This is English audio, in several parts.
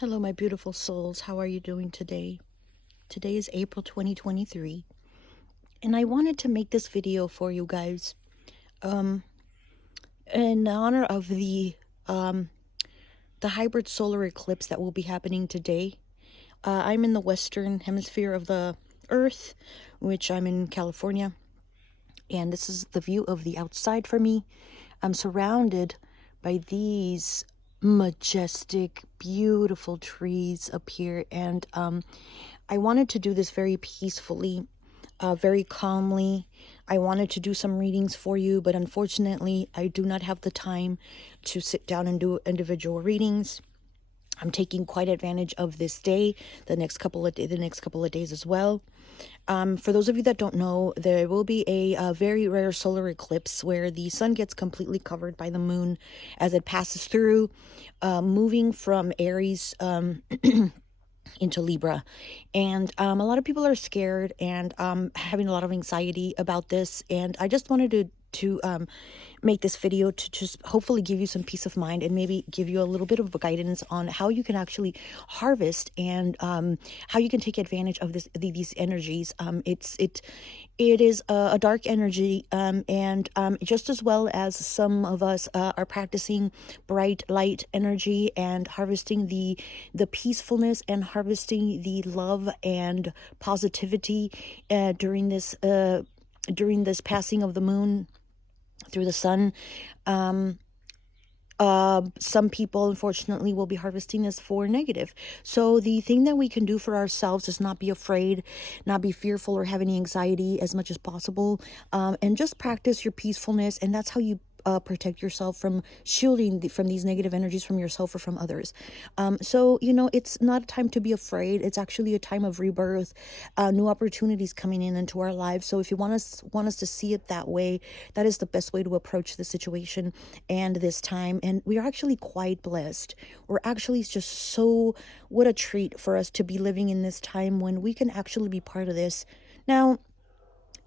Hello, my beautiful souls. How are you doing today? Today is April 2023, and I wanted to make this video for you guys in honor of the hybrid solar eclipse that will be happening today. I'm in the western hemisphere of the earth, which I'm in California, and this is the view of the outside for me. I'm surrounded by these majestic, beautiful trees up here, and I wanted to do this very peacefully, very calmly. I wanted to do some readings for you, but unfortunately, I do not have the time to sit down and do individual readings. I'm taking quite advantage of this day, the next couple of days as well. For those of you that don't know, there will be a very rare solar eclipse where the sun gets completely covered by the moon as it passes through, moving from Aries into Libra. And a lot of people are scared and having a lot of anxiety about this. And I just wanted to make this video to just hopefully give you some peace of mind and maybe give you a little bit of guidance on how you can actually harvest and how you can take advantage of these energies. It is a dark energy, and just as well as some of us are practicing bright light energy and harvesting the peacefulness and harvesting the love and positivity during this passing of the moon through the sun. Some people unfortunately will be harvesting this for negative. So the thing that we can do for ourselves is not be afraid, not be fearful or have any anxiety as much as possible, and just practice your peacefulness. And that's how you protect yourself from shielding from these negative energies from yourself or from others. So, it's not a time to be afraid. It's actually a time of rebirth, new opportunities coming into our lives. So if you want us to see it that way, that is the best way to approach the situation and this time. And we are actually quite blessed. We're actually just what a treat for us to be living in this time when we can actually be part of this. Now,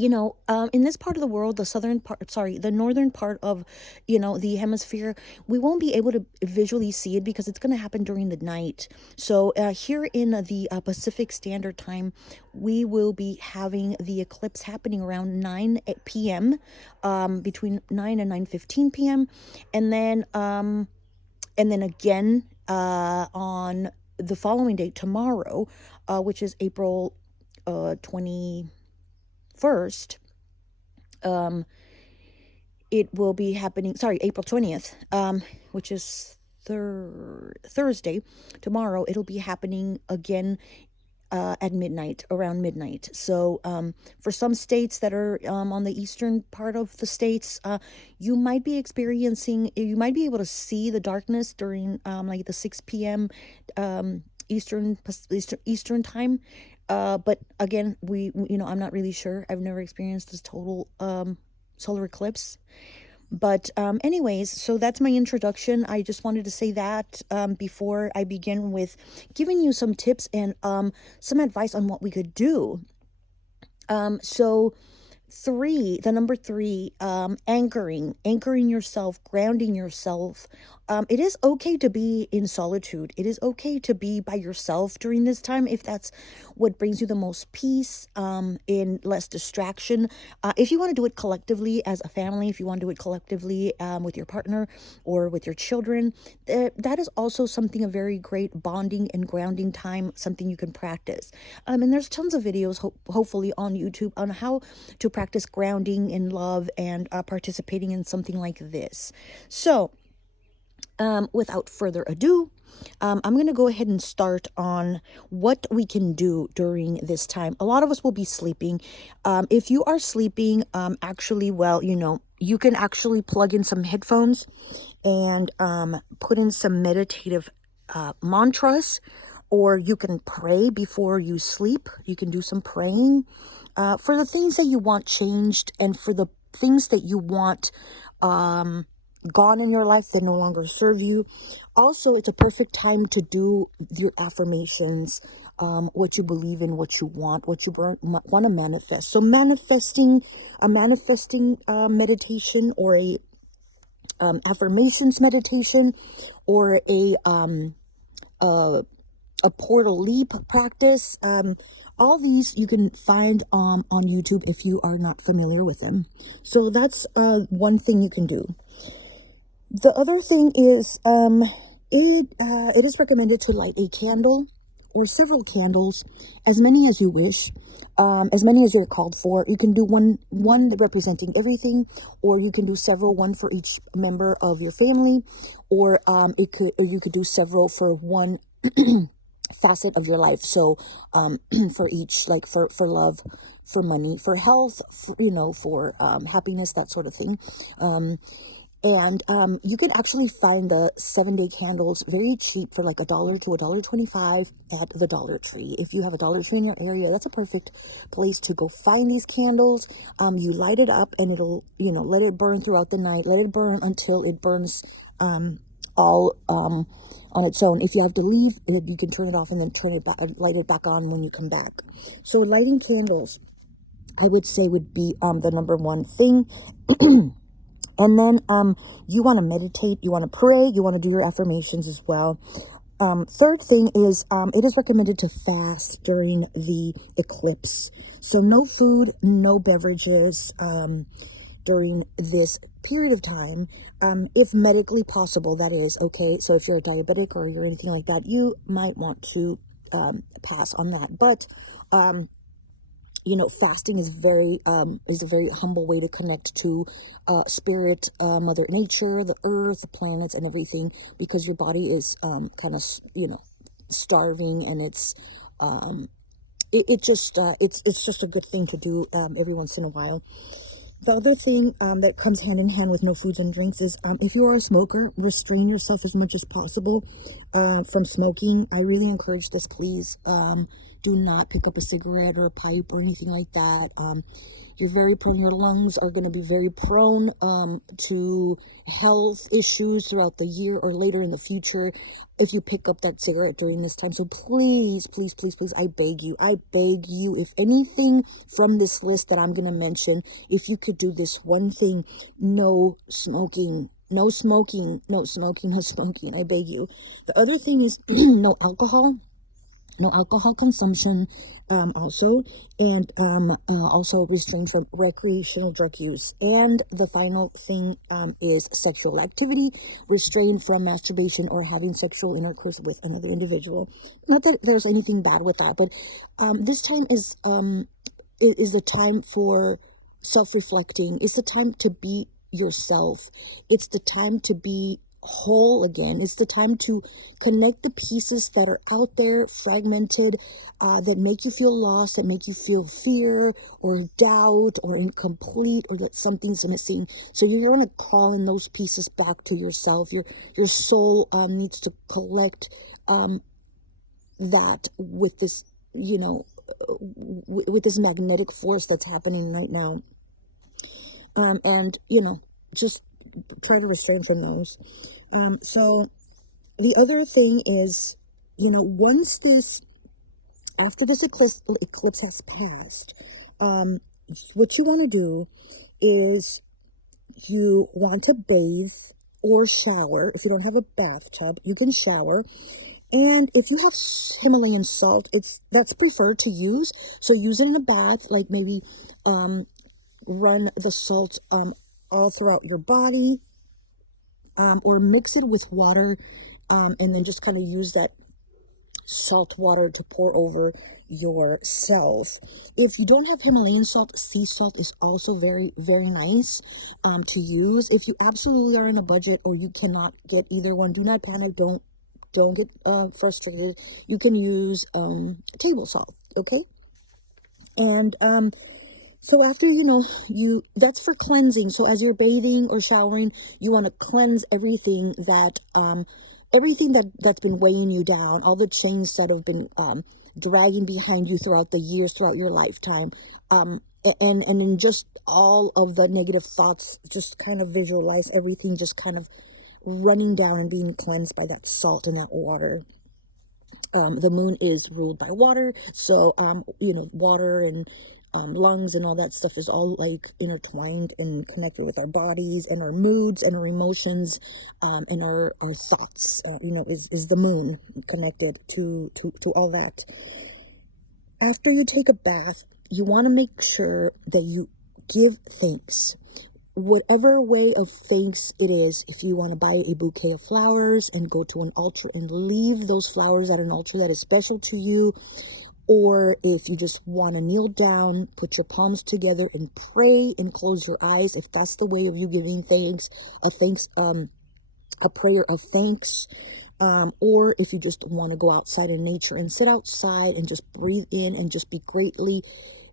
in this part of the world, the northern part of, the hemisphere, we won't be able to visually see it because it's going to happen during the night. So here in the Pacific Standard Time, we will be having the eclipse happening around 9 p.m., between 9 and 9:15 p.m. And then again on the following day, tomorrow, which is April 21st, it will be happening, April 20th, which is Thursday. Tomorrow it'll be happening again at midnight, around midnight. So for some states that are on the eastern part of the states, you might be able to see the darkness during like the 6 p.m. Eastern time. But again, I'm not really sure. I've never experienced this total solar eclipse. But anyways, so that's my introduction. I just wanted to say that before I begin with giving you some tips and some advice on what we could do. So the number three, anchoring yourself, grounding yourself. It is okay to be in solitude. It is okay to be by yourself during this time if that's what brings you the most peace, in less distraction. If you want to do it collectively as a family, if you want to do it collectively with your partner or with your children, that is also something a very great bonding and grounding time, something you can practice. And there's tons of videos, hopefully on YouTube, on how to practice grounding in love and participating in something like this. So without further ado, I'm going to go ahead and start on what we can do during this time. A lot of us will be sleeping. If you are sleeping, you can actually plug in some headphones and put in some meditative mantras, or you can pray before you sleep. You can do some praying for the things that you want changed and for the things that you want gone in your life that no longer serve you. Also, it's a perfect time to do your affirmations, what you believe in, what you want, what you want to manifest. So manifesting meditation, or a affirmations meditation, or a a portal leap practice. All these you can find on YouTube if you are not familiar with them. So that's one thing you can do. The other thing is it is recommended to light a candle or several candles, as many as you wish, as many as you're called for. You can do one representing everything, or you can do several, one for each member of your family, or you could do several for one facet of your life. So for each, like for love, for money, for health, for, for happiness, that sort of thing. And you can actually find the 7-day candles very cheap for like $1 to $1.25 at the Dollar Tree. If you have a Dollar Tree in your area, that's a perfect place to go find these candles. You light it up and it'll, let it burn throughout the night. Let it burn until it burns all on its own. If you have to leave, you can turn it off and then turn it back, light it back on when you come back. So lighting candles, I would say, would be the number one thing. And then you want to meditate, you want to pray, you want to do your affirmations as well. Third thing is it is recommended to fast during the eclipse. So no food, no beverages during this period of time, if medically possible, that is, okay? So if you're a diabetic or you're anything like that, you might want to pass on that. But fasting is a very humble way to connect to spirit, Mother Nature, the earth, the planets, and everything, because your body is kind of starving, and it's just a good thing to do every once in a while. The other thing that comes hand in hand with no foods and drinks is if you are a smoker, restrain yourself as much as possible from smoking. I really encourage this, please. Do not pick up a cigarette or a pipe or anything like that. You're very prone, your lungs are going to be very prone to health issues throughout the year or later in the future if you pick up that cigarette during this time. So please, please, please, please, I beg you, if anything from this list that I'm going to mention, if you could do this one thing: no smoking. No smoking, no smoking, no smoking. I beg you. The other thing is no alcohol. No alcohol consumption, also, and also restrain from recreational drug use. And the final thing is sexual activity. Restrain from masturbation or having sexual intercourse with another individual. Not that there's anything bad with that, but this time is the time for self-reflecting. It's the time to be yourself. It's the time to be whole again. It's the time to connect the pieces that are out there, fragmented, that make you feel lost, that make you feel fear or doubt or incomplete, or that something's missing. So you're going to call in those pieces back to yourself. Your soul needs to collect that with this, with this magnetic force that's happening right now. And just try to restrain from those. So the other thing is, after this eclipse has passed, what you want to do is you want to bathe or shower. If you don't have a bathtub, you can shower. And if you have Himalayan salt, that's preferred to use. So use it in a bath, like maybe run the salt all throughout your body, or mix it with water, and then just kind of use that salt water to pour over yourself. If you don't have Himalayan salt, sea salt is also very, very nice to use. If you absolutely are in a budget or you cannot get either one, do not panic. Don't get frustrated. You can use table salt, okay? And so after, that's for cleansing. So as you're bathing or showering, you want to cleanse everything that's been weighing you down, all the chains that have been dragging behind you throughout the years, throughout your lifetime, and then just all of the negative thoughts. Just kind of visualize everything just kind of running down and being cleansed by that salt and that water. The moon is ruled by water, so water and lungs and all that stuff is all like intertwined and connected with our bodies and our moods and our emotions, and our thoughts. You know, is the moon connected to all that. After you take a bath, you want to make sure that you give thanks. Whatever way of thanks it is, if you want to buy a bouquet of flowers and go to an altar and leave those flowers at an altar that is special to you, or if you just want to kneel down, put your palms together and pray and close your eyes, if that's the way of you giving thanks, a prayer of thanks. Or if you just want to go outside in nature and sit outside and just breathe in and just be greatly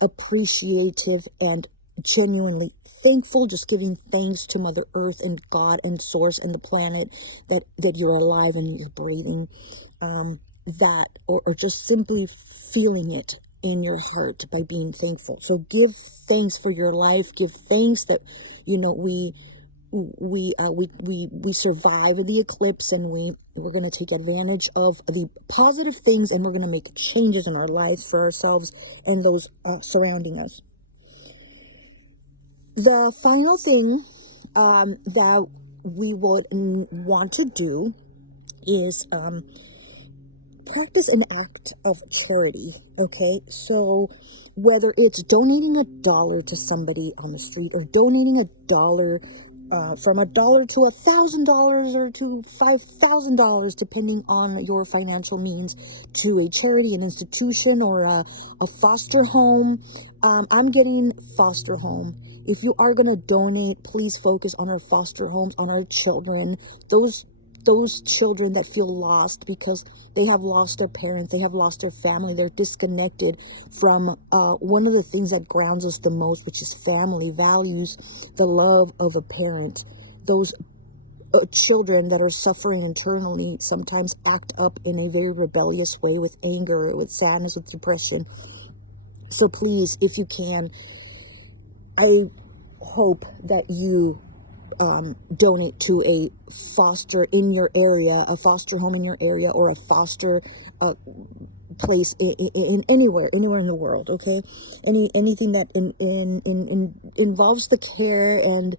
appreciative and genuinely thankful, just giving thanks to Mother Earth and God and Source and the planet that you're alive and you're breathing, or just simply feeling it in your heart by being thankful. So give thanks for your life. Give thanks that, you know, we survive the eclipse, and we're going to take advantage of the positive things, and we're going to make changes in our lives for ourselves and those surrounding us. The final thing that we would want to do is practice an act of charity. Okay, so whether it's donating $1 to somebody on the street, or donating $1, from $1 to $1,000 or to $5,000, depending on your financial means, to a charity, an institution, or a foster home. I'm getting foster home. If you are going to donate, please focus on our foster homes, on our children, those children that feel lost because they have lost their parents, they have lost their family, they're disconnected from one of the things that grounds us the most, which is family values, the love of a parent. Those children that are suffering internally sometimes act up in a very rebellious way, with anger, with sadness, with depression. So please, if you can, I hope that you donate to a foster in your area, a foster home in your area, or a foster place in anywhere in the world. Okay, anything that involves the care and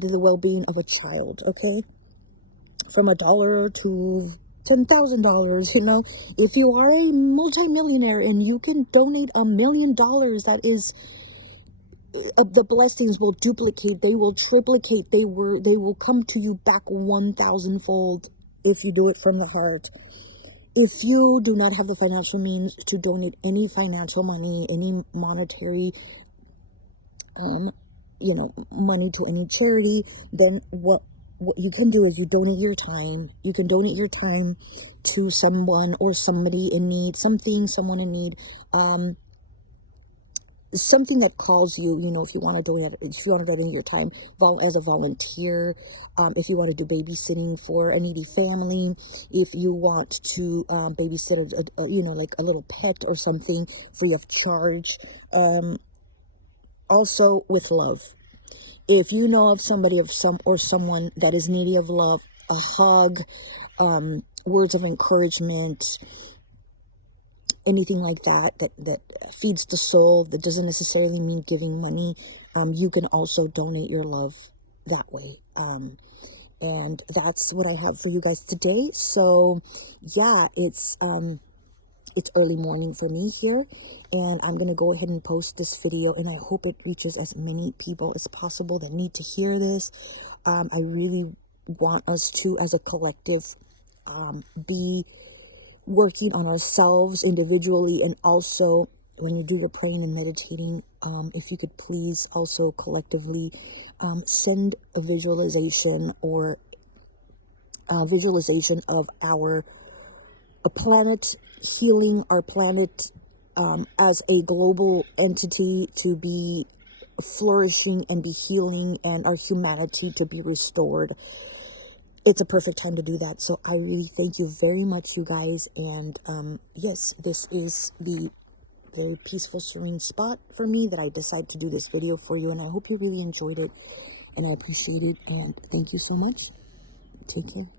the well-being of a child. Okay, from $1 to $10,000. You know, if you are a multimillionaire and you can donate $1 million, that is, the blessings will duplicate, they will triplicate, they will come to you back 1,000-fold if you do it from the heart. If you do not have the financial means to donate any financial money, any monetary money to any charity, then what you can do is you donate your time. You can donate your time to someone or somebody in need, someone in need, something that calls you. You know, if you want to donate your time as a volunteer, if you want to do babysitting for a needy family, if you want to babysit like a little pet or something free of charge, also with love. If you know of somebody someone that is needy of love, a hug, words of encouragement, anything like that feeds the soul, that doesn't necessarily mean giving money, you can also donate your love that way. And that's what I have for you guys today. So yeah, it's early morning for me here, and I'm going to go ahead and post this video, and I hope it reaches as many people as possible that need to hear this. I really want us to, as a collective, be working on ourselves individually, and also when you do your praying and meditating, if you could please also collectively send a visualization or a visualization of a planet healing, our planet as a global entity to be flourishing and be healing, and our humanity to be restored. It's a perfect time to do that. So I really thank you very much, you guys. And yes, this is the very peaceful, serene spot for me that I decided to do this video for you. And I hope you really enjoyed it, and I appreciate it. And thank you so much. Take care.